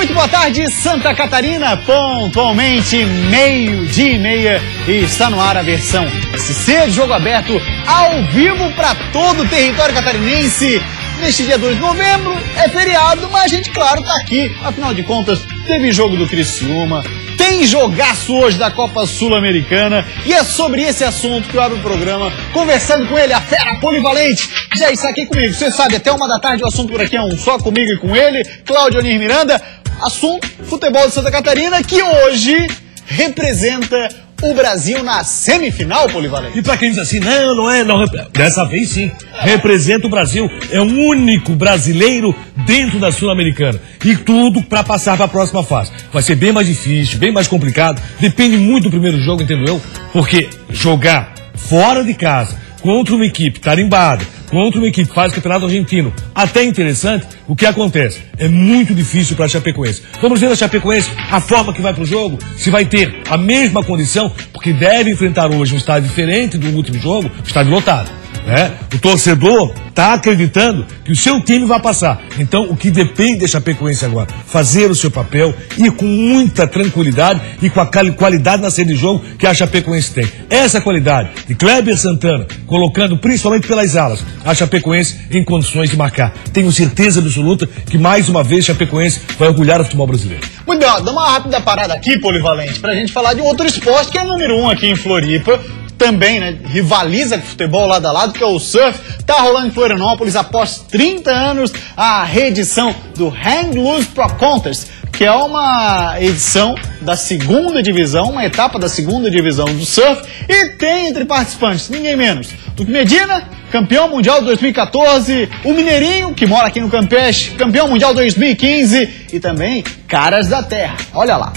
Muito boa tarde, Santa Catarina, pontualmente 12:30 e está no ar a versão SC de Jogo Aberto ao vivo para todo o território catarinense. Neste dia 2 de novembro, é feriado, mas a gente, claro, tá aqui. Afinal de contas, teve jogo do Criciúma, tem jogaço hoje da Copa Sul-Americana e é sobre esse assunto que eu abro o programa, conversando com ele, a fera polivalente. Já está aqui comigo, você sabe, até 1 da tarde o assunto por aqui é um só, comigo e com ele, Cláudio Onir Miranda. Assunto, futebol de Santa Catarina, que hoje representa o Brasil na semifinal, polivalente. E pra quem diz assim, não, dessa vez sim, representa o Brasil, é o único brasileiro dentro da Sul-Americana. E tudo pra passar pra próxima fase. Vai ser bem mais difícil, bem mais complicado, depende muito do primeiro jogo, entendo eu, porque jogar fora de casa, contra uma equipe tarimbada, contra uma equipe que faz o campeonato argentino, até interessante, o que acontece? É muito difícil para a Chapecoense. Vamos ver a Chapecoense, a forma que vai para o jogo, se vai ter a mesma condição, porque deve enfrentar hoje um estádio diferente do último jogo, estádio lotado. Né? O torcedor está acreditando que o seu time vai passar. Então, o que depende da Chapecoense agora? Fazer o seu papel e com muita tranquilidade e com a qualidade na série de jogo que a Chapecoense tem. Essa qualidade de Kleber Santana, colocando principalmente pelas alas, a Chapecoense em condições de marcar. Tenho certeza absoluta que mais uma vez a Chapecoense vai orgulhar o futebol brasileiro. Muito bem, ó, dá uma rápida parada aqui, polivalente, pra gente falar de um outro esporte que é o número 1 aqui em Floripa. Também, né, rivaliza com o futebol lado a lado, que é o surf. Tá rolando em Florianópolis após 30 anos a reedição do Hang Loose Pro Contest, que é uma edição da segunda divisão, uma etapa da segunda divisão do surf, e tem entre participantes ninguém menos do que Medina, campeão mundial de 2014, o Mineirinho, que mora aqui no Campeche, campeão mundial 2015, e também Caras da Terra. Olha lá.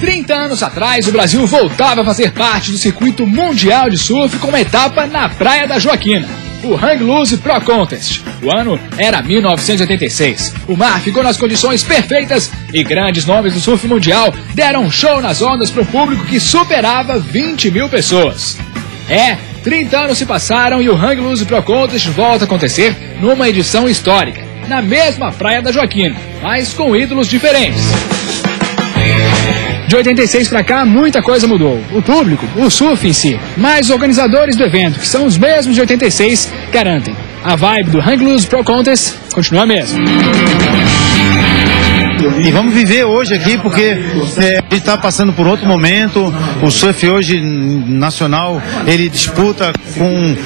30 anos atrás, o Brasil voltava a fazer parte do circuito mundial de surf com uma etapa na Praia da Joaquina, o Hang Loose Pro Contest. O ano era 1986. O mar ficou nas condições perfeitas e grandes nomes do surf mundial deram um show nas ondas para um público que superava 20 mil pessoas. 30 anos se passaram e o Hang Loose Pro Contest volta a acontecer numa edição histórica, na mesma Praia da Joaquina, mas com ídolos diferentes. De 86 para cá, muita coisa mudou. O público, o surf em si, mas os organizadores do evento, que são os mesmos de 86, garantem. A vibe do Hang Loose Pro Contest continua a mesma. E vamos viver hoje aqui porque a gente está passando por outro momento. O surf hoje nacional, ele disputa com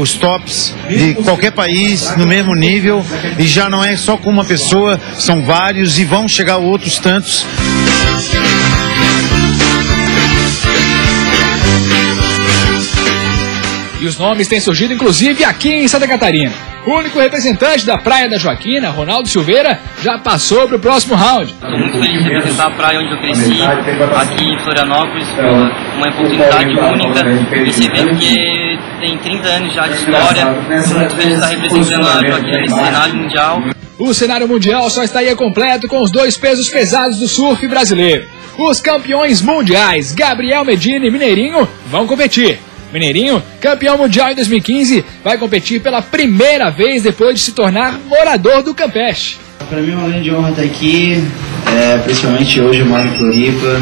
os tops de qualquer país no mesmo nível. E já não é só com uma pessoa, são vários e vão chegar outros tantos. E os nomes têm surgido inclusive aqui em Santa Catarina. O único representante da Praia da Joaquina, Ronaldo Silveira, já passou para o próximo round. Estou muito feliz de representar a praia onde eu cresci, aqui em Florianópolis, uma oportunidade única. Esse evento que tem 30 anos já de história, estou muito feliz de estar representando a Joaquina nesse cenário mundial. O cenário mundial só estaria completo com os dois pesos pesados do surf brasileiro. Os campeões mundiais, Gabriel Medina e Mineirinho, vão competir. Mineirinho, campeão mundial em 2015, vai competir pela primeira vez depois de se tornar morador do Campeche. Para mim é uma grande honra estar aqui, principalmente hoje eu moro em Floripa,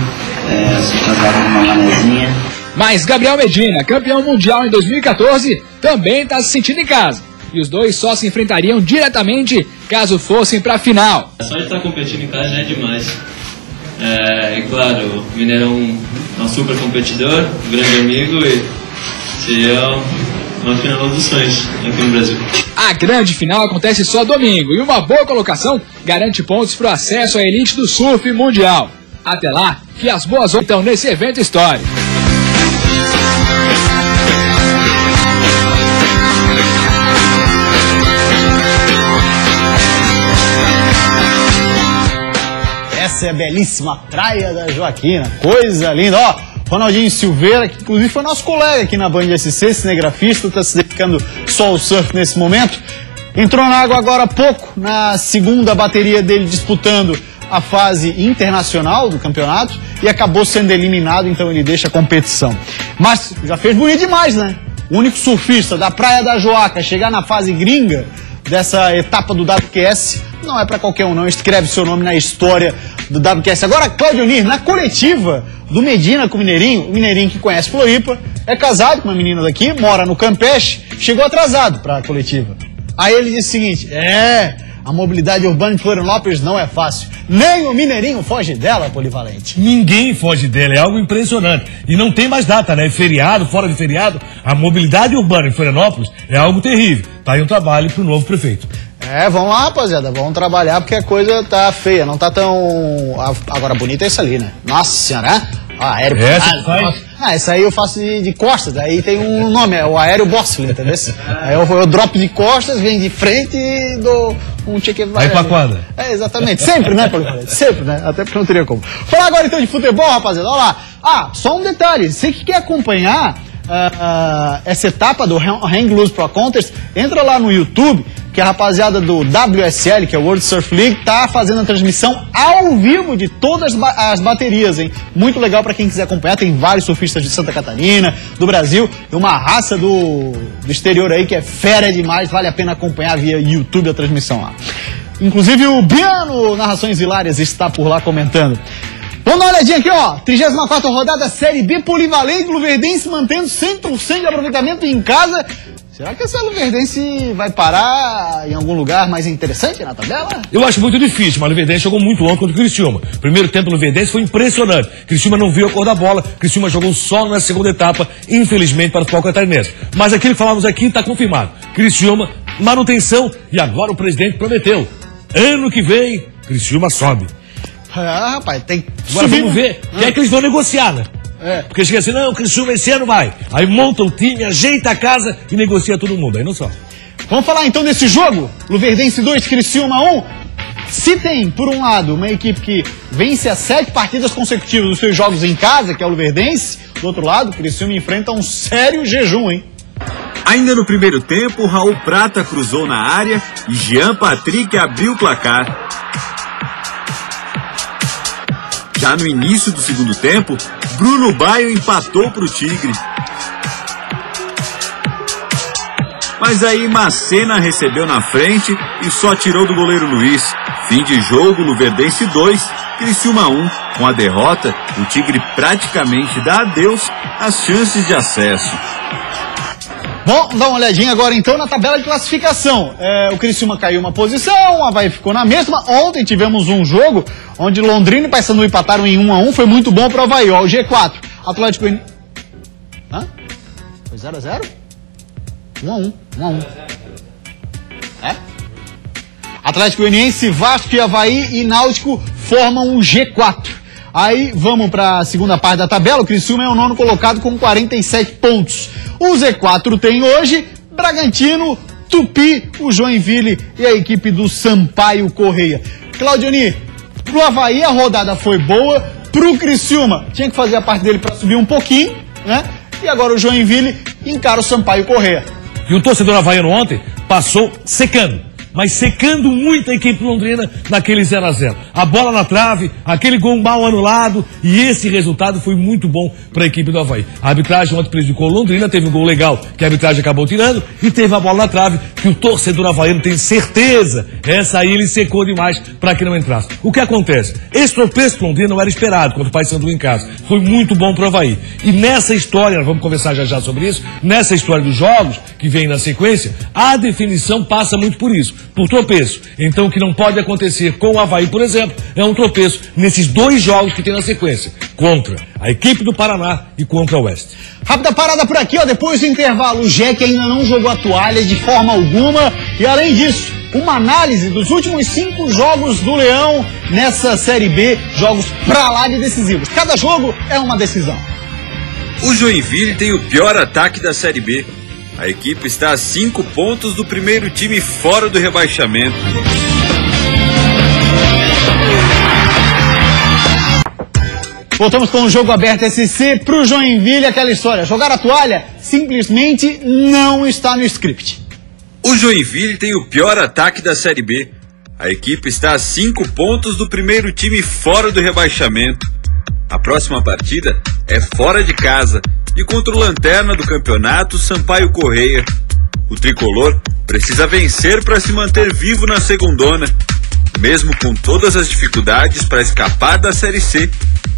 sou casado com uma manezinha. Mas Gabriel Medina, campeão mundial em 2014, também está se sentindo em casa. E os dois só se enfrentariam diretamente caso fossem para a final. Só de estar competindo em casa já é demais. É claro, o Mineirão é um super competidor, um grande amigo e seria uma final dos sonhos aqui no Brasil. A grande final acontece só domingo e uma boa colocação garante pontos para o acesso à elite do surf mundial. Até lá, que as boas estão nesse evento histórico. Essa é a belíssima Praia da Joaquina, coisa linda, ó. Ronaldinho Silveira, que inclusive foi nosso colega aqui na Band SC, cinegrafista, está se dedicando só ao surf nesse momento. Entrou na água agora há pouco, na segunda bateria dele disputando a fase internacional do campeonato e acabou sendo eliminado, então ele deixa a competição. Mas já fez bonito demais, né? O único surfista da Praia da Joaca chegar na fase gringa dessa etapa do WQS. Não é para qualquer um, não. Escreve seu nome na história do WQS. Agora, Claudio Nir, na coletiva do Medina com o Mineirinho que conhece Floripa, é casado com uma menina daqui, mora no Campeche, chegou atrasado para a coletiva. Aí ele disse o seguinte: a mobilidade urbana de Florianópolis não é fácil. Nem o Mineirinho foge dela, Polivalente. Ninguém foge dela, é algo impressionante. E não tem mais data, né? Feriado, fora de feriado, a mobilidade urbana em Florianópolis é algo terrível. Tá aí um trabalho pro novo prefeito. Vamos lá, rapaziada, vamos trabalhar porque a coisa tá feia, não tá tão... Agora, bonita é isso ali, né? Nossa senhora, né? Aéreo... essa aí eu faço de costas, aí tem um nome, é o aéreo Bosley, entendeu? Aí eu drop de costas, venho de frente e dou um check. Vai pra quadra. Exatamente, sempre, né, Polivalente? Sempre, né? Até porque não teria como. Falar agora então de futebol, rapaziada, olha lá. Só um detalhe, você que quer acompanhar essa etapa do Hang Loose Pro Contest, entra lá no YouTube, que a rapaziada do WSL, que é o World Surf League, tá fazendo a transmissão ao vivo de todas as baterias, hein? Muito legal para quem quiser acompanhar, tem vários surfistas de Santa Catarina, do Brasil, e uma raça do exterior aí que é fera demais, vale a pena acompanhar via YouTube a transmissão lá. Inclusive o Biano, Narrações Hilárias, está por lá comentando. Vamos dar uma olhadinha aqui, ó. 34ª rodada Série B, Polivalente, Luverdense mantendo 100% de aproveitamento em casa. Será que essa Luverdense vai parar em algum lugar mais interessante na tabela? Eu acho muito difícil, mas o Luverdense jogou muito ontem contra o Criciúma. Primeiro tempo do Luverdense foi impressionante. Criciúma não viu a cor da bola, Criciúma jogou só na segunda etapa, infelizmente para o futebol catarinense. Mas aquilo que falamos aqui está confirmado. Criciúma, manutenção, e agora o presidente prometeu. Ano que vem, Criciúma sobe. Rapaz, tem que agora subir, vamos ver o que é que eles vão negociar, né? Porque chega assim, não, o Criciúma esse ano vai. Aí monta o time, ajeita a casa e negocia todo mundo, aí não sobe. Vamos falar então desse jogo? Luverdense 2, Criciúma 1. Se tem, por um lado, uma equipe que vence as 7 partidas consecutivas dos seus jogos em casa, que é o Luverdense, do outro lado, o Criciúma enfrenta um sério jejum, hein? Ainda no primeiro tempo, Raul Prata cruzou na área e Jean Patrick abriu o placar. Já no início do segundo tempo, Bruno Baio empatou para o Tigre. Mas aí Macena recebeu na frente e só tirou do goleiro Luiz. Fim de jogo, Luverdense 2, Criciúma 1. Com a derrota, o Tigre praticamente dá adeus às chances de acesso. Bom, dá uma olhadinha agora então na tabela de classificação. O Criciúma caiu uma posição, o Avaí ficou na mesma. Ontem tivemos um jogo onde Londrina e Paysandu empataram em 1-1, foi muito bom para o Avaí. Ó, o G4, Atlético Goianiense... Foi 0-0? 1-1. Atlético Goianiense, Vasco e Avaí e Náutico formam um G4. Aí vamos para a segunda parte da tabela. O Criciúma é o 9º colocado com 47 pontos. O Z4 tem hoje Bragantino, Tupi, o Joinville e a equipe do Sampaio Correia. Claudioni, pro Avaí a rodada foi boa, pro Criciúma tinha que fazer a parte dele para subir um pouquinho, né? E agora o Joinville encara o Sampaio Correia. E o torcedor havaiano ontem passou secando. Mas secando muito a equipe londrina naquele 0-0. A bola na trave, aquele gol mal anulado, e esse resultado foi muito bom para a equipe do Avaí. A arbitragem ontem prejudicou o Londrina, teve um gol legal que a arbitragem acabou tirando, e teve a bola na trave que o torcedor havaiano tem certeza, essa aí ele secou demais para que não entrasse. O que acontece? Esse tropeço do Londrina não era esperado contra o Paysandu em casa. Foi muito bom para o Avaí. E nessa história, nós vamos conversar já sobre isso, nessa história dos jogos que vem na sequência, a definição passa muito por isso. Por tropeço. Então o que não pode acontecer com o Avaí, por exemplo, é um tropeço nesses 2 jogos que tem na sequência, contra a equipe do Paraná e contra o Oeste. Rápida parada por aqui, ó, depois do intervalo, o Jack ainda não jogou a toalha de forma alguma, e além disso, uma análise dos últimos 5 jogos do Leão nessa Série B, jogos pra lá de decisivos. Cada jogo é uma decisão. O Joinville tem o pior ataque da Série B. A equipe está a 5 pontos do primeiro time fora do rebaixamento. Voltamos com o Jogo Aberto SC pro Joinville, aquela história. Jogar a toalha simplesmente não está no script. O Joinville tem o pior ataque da Série B. A equipe está a 5 pontos do primeiro time fora do rebaixamento. A próxima partida é fora de casa e contra o lanterna do campeonato, Sampaio Correia. O tricolor precisa vencer para se manter vivo na segundona. Mesmo com todas as dificuldades para escapar da Série C,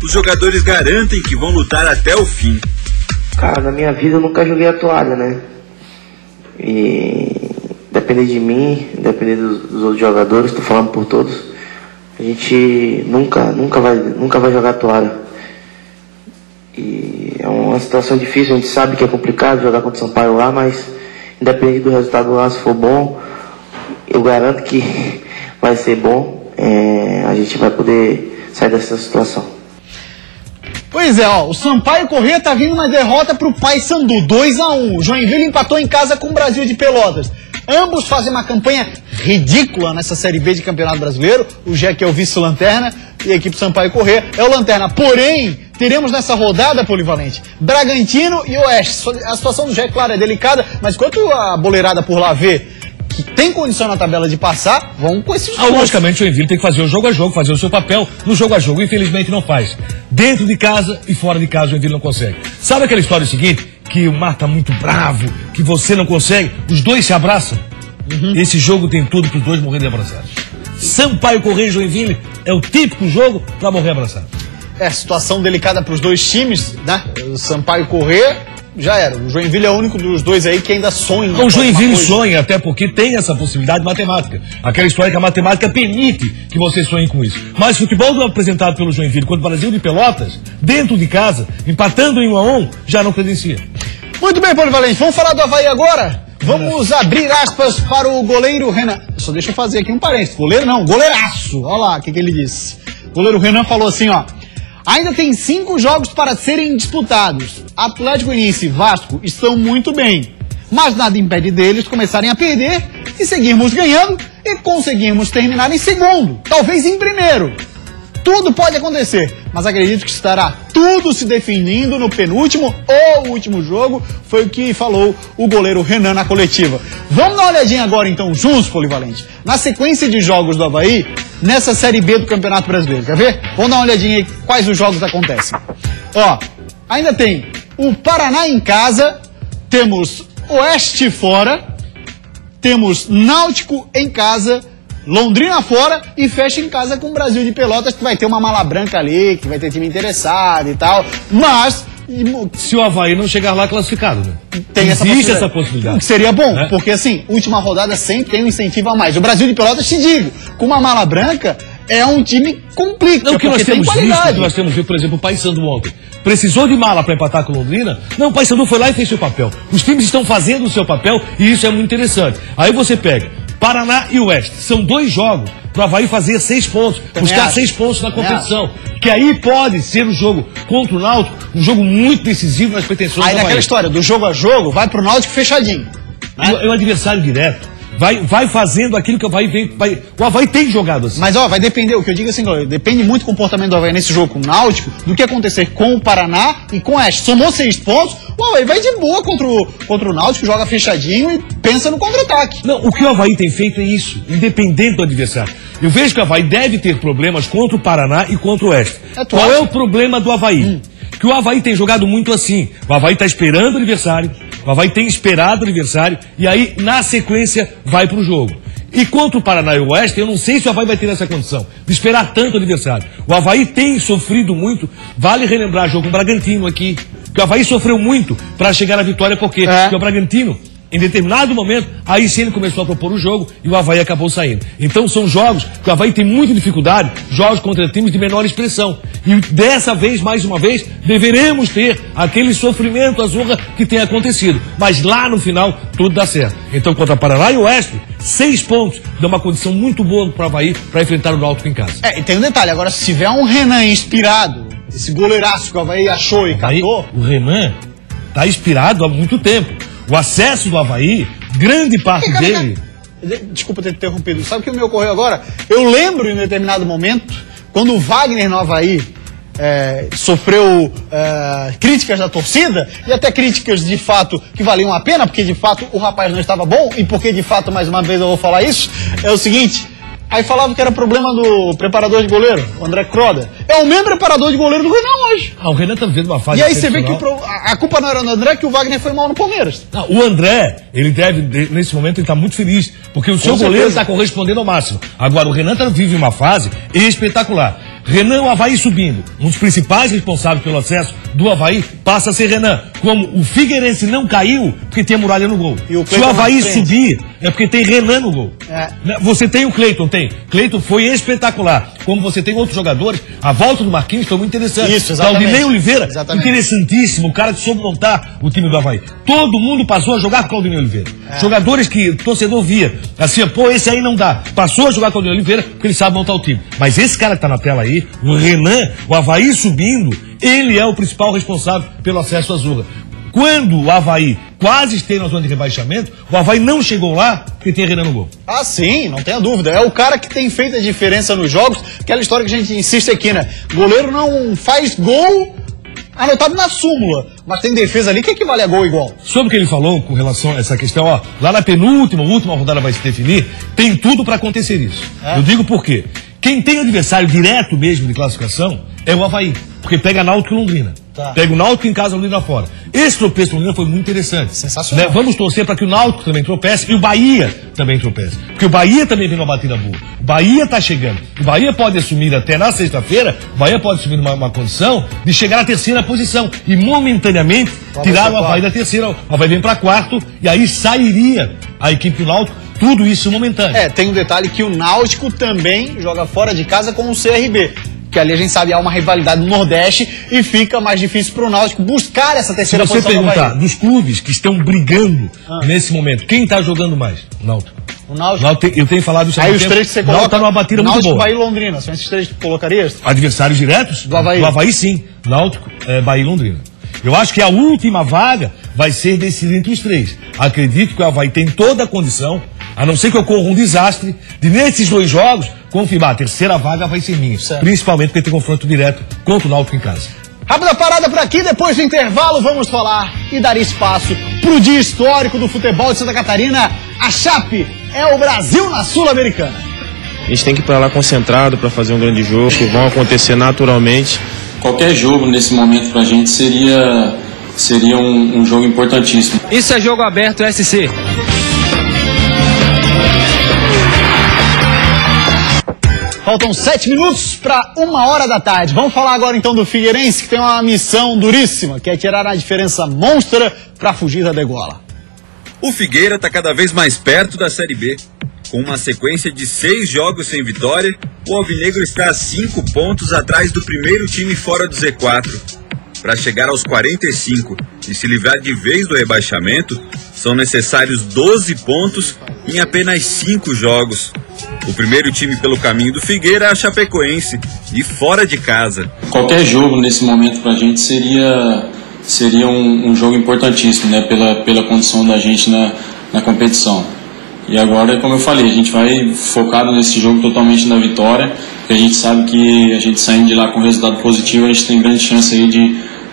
os jogadores garantem que vão lutar até o fim. Cara, na minha vida eu nunca joguei a toalha, né? E depender de mim, depender dos outros jogadores, tô falando por todos, a gente nunca vai jogar a toalha. E é uma situação difícil, a gente sabe que é complicado jogar contra o Sampaio lá, mas independente do resultado lá, se for bom, eu garanto que vai ser bom, a gente vai poder sair dessa situação. Pois é, ó, o Sampaio Corrêa tá vindo uma derrota pro Paysandu, 2-1. O Joinville empatou em casa com o Brasil de Pelotas. Ambos fazem uma campanha ridícula nessa Série B de Campeonato Brasileiro. O Jack é o vice-lanterna e a equipe Sampaio Corrêa é o lanterna. Porém, teremos nessa rodada, Polivalente, Bragantino e Oeste. A situação do Jack, claro, é delicada, mas enquanto a boleirada por lá vê que tem condição na tabela de passar, vão com esses jogos. Logicamente o Joinville tem que fazer o jogo a jogo, fazer o seu papel no jogo a jogo. Infelizmente não faz. Dentro de casa e fora de casa o Joinville não consegue. Sabe aquela história seguinte? Que o mar tá muito bravo, que você não consegue, os dois se abraçam? Esse jogo tem tudo para os dois morrerem abraçados. Sampaio Corrêa e Joinville é o típico jogo para morrer abraçado. É, situação delicada para os dois times, né? O Sampaio Corrêa já era. O Joinville é o único dos dois aí que ainda sonha. O Joinville sonha, até porque tem essa possibilidade matemática. Aquela história que a matemática permite que você sonhe com isso. Mas o futebol apresentado pelo Joinville contra o Brasil de Pelotas, dentro de casa, empatando em 1-1, já não credencia. Muito bem, Polivalente. Vamos falar do Avaí agora? Vamos abrir aspas para o goleiro Renan. Só deixa eu fazer aqui um parênteses. Goleiro não, goleiraço. Olha lá o que ele disse. O goleiro Renan falou assim, ó. Ainda tem 5 jogos para serem disputados. Atlético Goianiense e Vasco estão muito bem. Mas nada impede deles começarem a perder e seguirmos ganhando e conseguirmos terminar em segundo. Talvez em primeiro. Tudo pode acontecer, mas acredito que estará tudo se definindo no penúltimo ou último jogo, foi o que falou o goleiro Renan na coletiva. Vamos dar uma olhadinha agora então juntos, Polivalente, na sequência de jogos do Avaí nessa Série B do Campeonato Brasileiro, quer ver? Vamos dar uma olhadinha aí quais os jogos acontecem. Ó, ainda tem o Paraná em casa, temos Oeste fora, temos Náutico em casa, Londrina fora e fecha em casa com o Brasil de Pelotas, que vai ter uma mala branca ali, que vai ter time interessado e tal, mas... Se o Avaí não chegar lá classificado, né? Existe essa possibilidade. Que seria bom, né? Porque assim, última rodada sempre tem um incentivo a mais. O Brasil de Pelotas, te digo, com uma mala branca, é um time que complica, não, que porque tem qualidade. Nós temos visto, por exemplo, o Paysandu ontem. Precisou de mala para empatar com o Londrina? Não, o Paysandu foi lá e fez seu papel. Os times estão fazendo o seu papel e isso é muito interessante. Aí você pega Paraná e Oeste. São 2 jogos para o Avaí fazer 6 pontos, buscar 6 pontos na competição. Que aí pode ser o jogo contra o Náutico, um jogo muito decisivo nas pretensões do Avaí. Aí naquela história do jogo a jogo, vai pro Náutico fechadinho. Né? É um adversário direto. Vai fazendo aquilo que o Avaí vem. O Avaí tem jogado assim. Mas ó, vai depender, o que eu digo assim, depende muito do comportamento do Avaí nesse jogo com o Náutico, do que acontecer com o Paraná e com o Oeste. Somou 6 pontos, o Avaí vai de boa contra o Náutico, joga fechadinho e pensa no contra-ataque. Não, o que o Avaí tem feito é isso, independente do adversário. Eu vejo que o Avaí deve ter problemas contra o Paraná e contra o Oeste. Qual é o problema do Avaí? Que o Avaí tem jogado muito assim. O Avaí está esperando o adversário, o Avaí tem esperado o adversário e aí, na sequência, vai pro jogo. E contra o Paraná e o Oeste, eu não sei se o Avaí vai ter essa condição de esperar tanto o adversário. O Avaí tem sofrido muito, vale relembrar o jogo com o Bragantino aqui, que o Avaí sofreu muito para chegar à vitória, porque o Bragantino, em determinado momento, aí sim ele começou a propor o jogo e o Avaí acabou saindo. Então são jogos que o Avaí tem muita dificuldade, jogos contra times de menor expressão. E dessa vez, mais uma vez, deveremos ter aquele sofrimento, a zorra que tem acontecido. Mas lá no final, tudo dá certo. Então contra Paraná e Oeste, 6 pontos, dá uma condição muito boa para o Avaí para enfrentar o Náutico em casa. E tem um detalhe, agora se tiver um Renan inspirado, esse goleiraço que o Avaí achou e catou... O Renan está inspirado há muito tempo. O acesso do Avaí, grande parte dele... Desculpa ter interrompido. Sabe o que me ocorreu agora? Eu lembro em determinado momento, quando o Wagner no Avaí sofreu críticas da torcida, e até críticas de fato que valiam a pena, porque de fato o rapaz não estava bom, e porque de fato, mais uma vez eu vou falar isso, é o seguinte... Aí falava que era problema do preparador de goleiro, o André Croder. É o mesmo preparador de goleiro do Renan hoje. O Renan tá vivendo uma fase. E aí você vê que a culpa não era do André, que o Wagner foi mal no Palmeiras. Não, o André, ele deve, nesse momento, ele tá muito feliz, porque o seu goleiro está correspondendo ao máximo. Agora, o Renan vive uma fase espetacular. Renan, o Avaí subindo. Um dos principais responsáveis pelo acesso do Avaí passa a ser Renan. Como o Figueirense não caiu, porque tem a Muralha no gol. Se o Avaí subir, é porque tem Renan no gol. Você tem o Cleiton, tem. Cleiton foi espetacular. Como você tem outros jogadores, a volta do Marquinhos foi muito interessante. Isso, exatamente. Claudinei Oliveira, exatamente. Interessantíssimo. O cara que soube montar o time do Avaí. Todo mundo passou a jogar com o Claudinei Oliveira. Jogadores que o torcedor via. Assim, pô, esse aí não dá. Passou a jogar com o Claudinei Oliveira, porque ele sabe montar o time. Mas esse cara que tá na tela aí, o Renan, o Avaí subindo, ele é o principal responsável pelo acesso à Azurra. Quando o Avaí quase esteve na zona de rebaixamento, o Avaí não chegou lá porque tem Renan no gol. Ah, sim, não tenha dúvida. É o cara que tem feito a diferença nos jogos, aquela história que a gente insiste aqui, né? Goleiro não faz gol anotado na súmula, mas tem defesa ali que equivale a gol igual. Sobre o que ele falou com relação a essa questão, lá na última rodada vai se definir, tem tudo para acontecer isso. Eu digo por quê? Quem tem adversário direto mesmo de classificação é o Avaí, porque pega Náutico e Londrina. Pega o Náutico em casa, Londrina fora. Esse tropeço do Londrina foi muito interessante. Sensacional. Né? Vamos torcer para que o Náutico também tropece e o Bahia também tropece. Porque o Bahia também vem uma batida boa. O Bahia está chegando. O Bahia pode assumir até na sexta-feira, o Bahia pode assumir uma condição de chegar na terceira posição e momentaneamente tirar o Avaí da terceira. O Avaí vem para quarto e aí sairia a equipe do Náutico. Tudo isso momentâneo. Tem um detalhe que o Náutico também joga fora de casa com o CRB. Que ali a gente sabe há uma rivalidade no Nordeste e fica mais difícil para o Náutico buscar essa terceira posição. Se você perguntar dos clubes que estão brigando nesse momento, quem está jogando mais? O Náutico. O Náutico. Eu tenho falado isso há muito tempo. Aí os três que você coloca. O Náutico está numa batida muito boa. Bahia e Londrina. São esses três que colocarias? Adversários diretos? Do Avaí. Do Avaí, sim. Náutico, Bahia e Londrina. Eu acho que a última vaga vai ser decidida entre os três. Acredito que o Avaí tem toda a condição, a não ser que ocorra um desastre, de nesses dois jogos confirmar a terceira vaga vai ser minha. Certo. Principalmente porque tem confronto direto contra o Náutico em casa. Rápida parada por aqui, depois do intervalo vamos falar e dar espaço pro dia histórico do futebol de Santa Catarina. A Chape é o Brasil na Sul-Americana. A gente tem que ir para lá concentrado para fazer um grande jogo, que vão acontecer naturalmente. Qualquer jogo nesse momento pra gente seria um jogo importantíssimo. Isso é Jogo Aberto SC. Faltam 7 minutos para 1h da tarde. Vamos falar agora então do Figueirense, que tem uma missão duríssima, que é tirar a diferença monstra para fugir da degola. O Figueira está cada vez mais perto da Série B. Com uma sequência de 6 jogos sem vitória, o Alvinegro está a 5 pontos atrás do primeiro time fora do Z4. Para chegar aos 45 e se livrar de vez do rebaixamento, são necessários 12 pontos em apenas 5 jogos. O primeiro time pelo caminho do Figueira é a Chapecoense, e fora de casa. Qualquer jogo nesse momento pra gente seria um jogo importantíssimo, né? Pela condição da gente na competição. E agora, como eu falei, a gente vai focado nesse jogo totalmente na vitória, porque a gente sabe que a gente saindo de lá com resultado positivo, a gente tem grande chance aí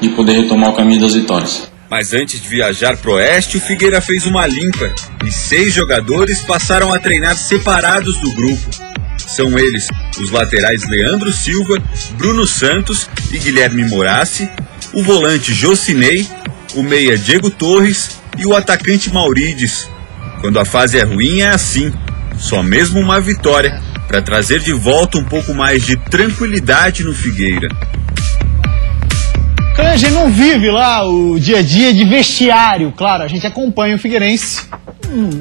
de poder retomar o caminho das vitórias. Mas antes de viajar pro Oeste, o Figueira fez uma limpa e 6 jogadores passaram a treinar separados do grupo. São eles os laterais Leandro Silva, Bruno Santos e Guilherme Morassi, o volante Jocinei, o meia Diego Torres e o atacante Maurides. Quando a fase é ruim é assim, só mesmo uma vitória para trazer de volta um pouco mais de tranquilidade no Figueira. A gente não vive lá o dia a dia de vestiário, claro, a gente acompanha o Figueirense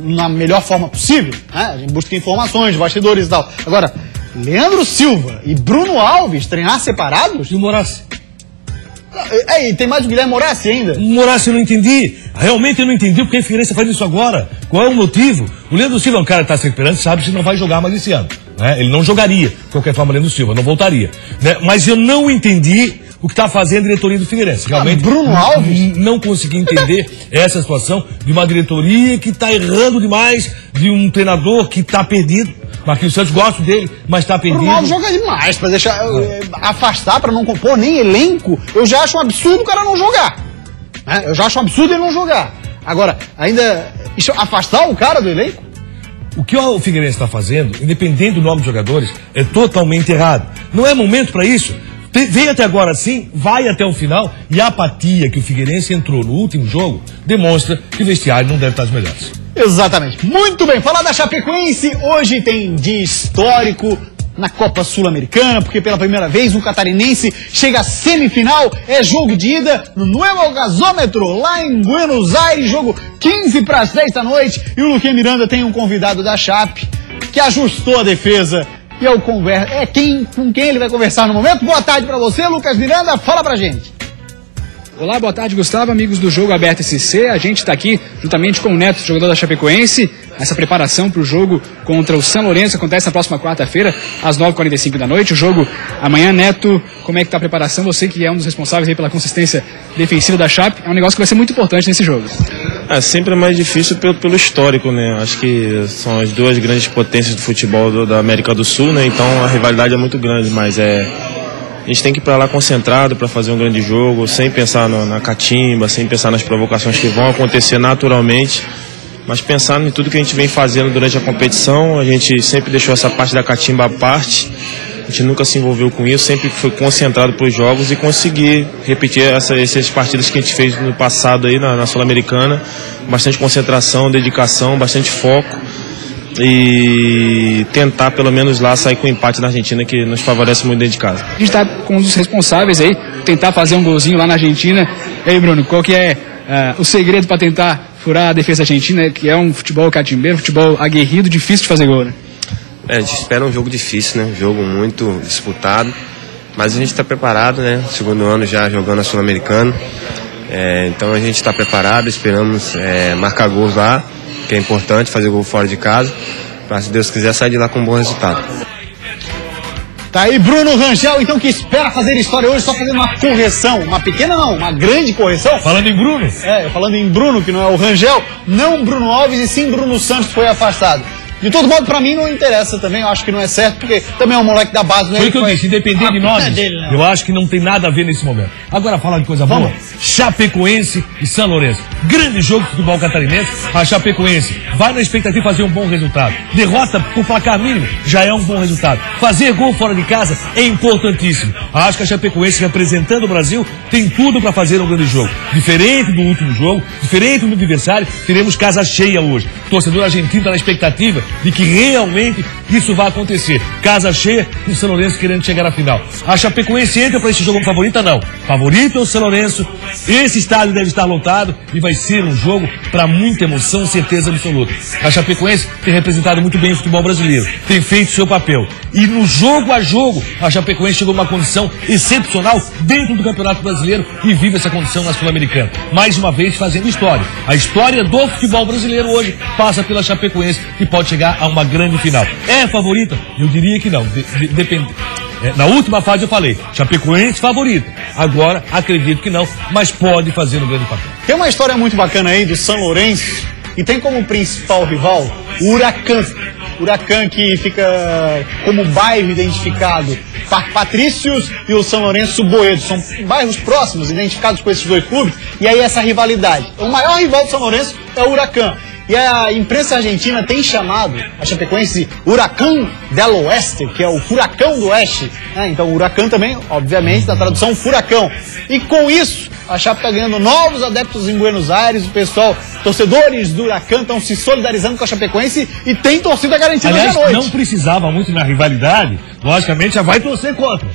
na melhor forma possível, né? A gente busca informações, bastidores e tal. Agora, Leandro Silva e Bruno Alves treinar separados? E o Morassi? E tem mais o Guilherme Morassi ainda? O Morassi eu não entendi. Realmente eu não entendi porque a Figueirense faz isso agora. Qual é o motivo? O Leandro Silva é um cara que está se recuperando, sabe que não vai jogar mais esse ano. Né? Ele não jogaria, de qualquer forma, o Leandro Silva, não voltaria. Né? Mas eu não entendi o que está fazendo a diretoria do Figueirense. Realmente, Bruno Alves? Não consegui entender essa situação de uma diretoria que está errando demais, de um treinador que está perdido. Marquinhos Santos, gosto dele, mas está perdido. Bruno Alves joga demais, para deixar afastar, para não compor nem elenco. Eu já acho um absurdo o cara não jogar. Né? Eu já acho um absurdo ele não jogar. Agora, ainda afastar o cara do elenco? o que o Figueirense está fazendo, independente do nome dos jogadores, é totalmente errado. Não é momento para isso. Veio até agora assim, vai até o final, e a apatia que o Figueirense entrou no último jogo demonstra que o vestiário não deve estar dos melhores. Exatamente. Muito bem, falar da Chapecoense, hoje tem dia histórico na Copa Sul-Americana, porque pela primeira vez o catarinense chega à semifinal, é jogo de ida no Nuevo Gasômetro, lá em Buenos Aires, jogo 15 para as 10 da noite, e o Luquinha Miranda tem um convidado da Chape, que ajustou a defesa. E eu converso. Com quem ele vai conversar no momento? Boa tarde pra você, Lucas Miranda. Fala pra gente. Olá, boa tarde, Gustavo, amigos do Jogo Aberto SC. A gente está aqui juntamente com o Neto, jogador da Chapecoense. Essa preparação para o jogo contra o São Lourenço acontece na próxima quarta-feira, às 9h45 da noite. O jogo amanhã, Neto, como é que está a preparação? Você que é um dos responsáveis aí pela consistência defensiva da Chape, é um negócio que vai ser muito importante nesse jogo. Sempre é mais difícil pelo histórico, né? Acho que são as duas grandes potências do futebol da América do Sul, né? Então a rivalidade é muito grande, mas a gente tem que ir para lá concentrado para fazer um grande jogo, sem pensar na catimba, sem pensar nas provocações que vão acontecer naturalmente, mas pensar em tudo que a gente vem fazendo durante a competição. A gente sempre deixou essa parte da catimba à parte, a gente nunca se envolveu com isso, sempre foi concentrado para os jogos e conseguir repetir essas partidas que a gente fez no passado aí na Sul-Americana, bastante concentração, dedicação, bastante foco, e tentar pelo menos lá sair com um empate na Argentina, que nos favorece muito dentro de casa. A gente está com um dos responsáveis aí, tentar fazer um golzinho lá na Argentina. E aí, Bruno, qual que é o segredo para tentar furar a defesa argentina, que é um futebol catimbeiro, futebol aguerrido, difícil de fazer gol, né? A gente espera um jogo difícil, né? Um jogo muito disputado, mas a gente está preparado, né? Segundo ano já jogando a Sul-Americana, então a gente está preparado, esperamos marcar gols lá, que é importante, fazer gol fora de casa, para, se Deus quiser, sair de lá com um bom resultado. Tá aí Bruno Rangel, então, que espera fazer história hoje, só fazendo uma correção, uma pequena não, uma grande correção. Falando em Bruno? Falando em Bruno, que não é o Rangel, não Bruno Alves e sim Bruno Santos foi afastado. De todo modo, pra mim não interessa também, eu acho que não é certo, porque também é um moleque da base. Né? Foi o que eu disse, independente de nós, eu acho que não tem nada a ver nesse momento. Agora, falar de coisa boa, Chapecoense e São Lourenço. Grande jogo de futebol catarinense, a Chapecoense vai na expectativa de fazer um bom resultado. Derrota por placar mínimo já é um bom resultado. Fazer gol fora de casa é importantíssimo. Acho que a Chapecoense, representando o Brasil, tem tudo para fazer um grande jogo. Diferente do último jogo, diferente do adversário, teremos casa cheia hoje. O torcedor argentino está na expectativa de que realmente isso vai acontecer. Casa cheia e o São Lourenço querendo chegar à final. A Chapecoense entra para esse jogo como favorita? Não. Favorito é o São Lourenço. Esse estádio deve estar lotado e vai ser um jogo para muita emoção, certeza absoluta. A Chapecoense tem representado muito bem o futebol brasileiro, tem feito seu papel. E no jogo a jogo, a Chapecoense chegou numa condição excepcional dentro do Campeonato Brasileiro e vive essa condição na Sul-Americana. Mais uma vez fazendo história. A história do futebol brasileiro hoje passa pela Chapecoense, que pode chegar a uma grande final. É favorita? Eu diria que não. Depende. Na última fase eu falei, Chapecoense favorita. Agora acredito que não, mas pode fazer um grande papel. Tem uma história muito bacana aí do São Lourenço e tem como principal rival o Huracan. Huracan, que fica como bairro identificado Patrícios e o São Lourenço Boedo. São bairros próximos, identificados com esses dois clubes, e aí essa rivalidade. O maior rival do São Lourenço é o Huracan. E a imprensa argentina tem chamado a Chapecoense Huracán del Oeste, que é o furacão do oeste. Então o Huracan também, obviamente, na tradução, furacão. E com isso, a Chape está ganhando novos adeptos em Buenos Aires. O pessoal, torcedores do Huracan, estão se solidarizando com a Chapecoense e tem torcida garantida hoje à noite. Não precisava muito na rivalidade, logicamente já vai torcer contra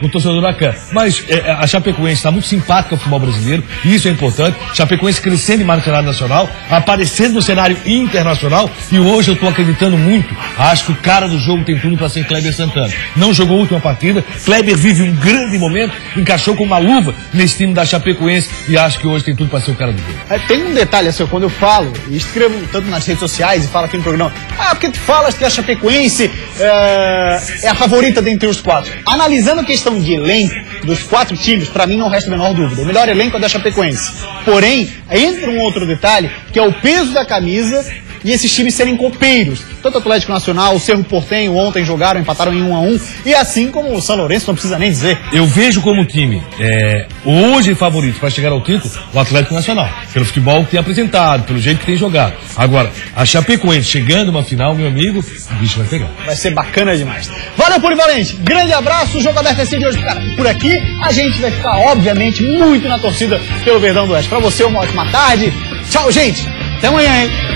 o torcedor do Huracan. Mas a Chapecoense está muito simpática ao futebol brasileiro, e isso é importante. Chapecoense crescendo em cenário nacional, aparecendo no cenário internacional, e hoje eu estou acreditando muito. Acho que o cara do jogo tem tudo para ser Kleber Santana. Não jogou a última partida, Kleber vive um grande momento, encaixou com uma luva nesse time da Chapecoense, e acho que hoje tem tudo para ser o cara do jogo. Tem um detalhe assim, quando eu falo e escrevo tanto nas redes sociais e falo aqui no programa, porque tu falas que a Chapecoense é a favorita dentre os quatro. Analisando a questão de elenco dos quatro times, para mim não resta a menor dúvida. O melhor elenco é da Chapecoense. Porém, entra um outro detalhe, que é o peso da camisa e esses times serem copeiros. Tanto o Atlético Nacional, o Cerro Porteño ontem jogaram, empataram em 1-1, e assim como o São Lourenço, não precisa nem dizer. Eu vejo como time hoje favorito para chegar ao título o Atlético Nacional, pelo futebol que tem apresentado, pelo jeito que tem jogado. Agora, a Chapecoense chegando uma final, meu amigo, o bicho vai pegar. Vai ser bacana demais. Valeu, Polivalente. Grande abraço. O Jogo Aberto SC de hoje, cara, por aqui. A gente vai ficar, obviamente, muito na torcida pelo Verdão do Oeste. Pra você, uma ótima tarde. Tchau, gente. Até amanhã, hein?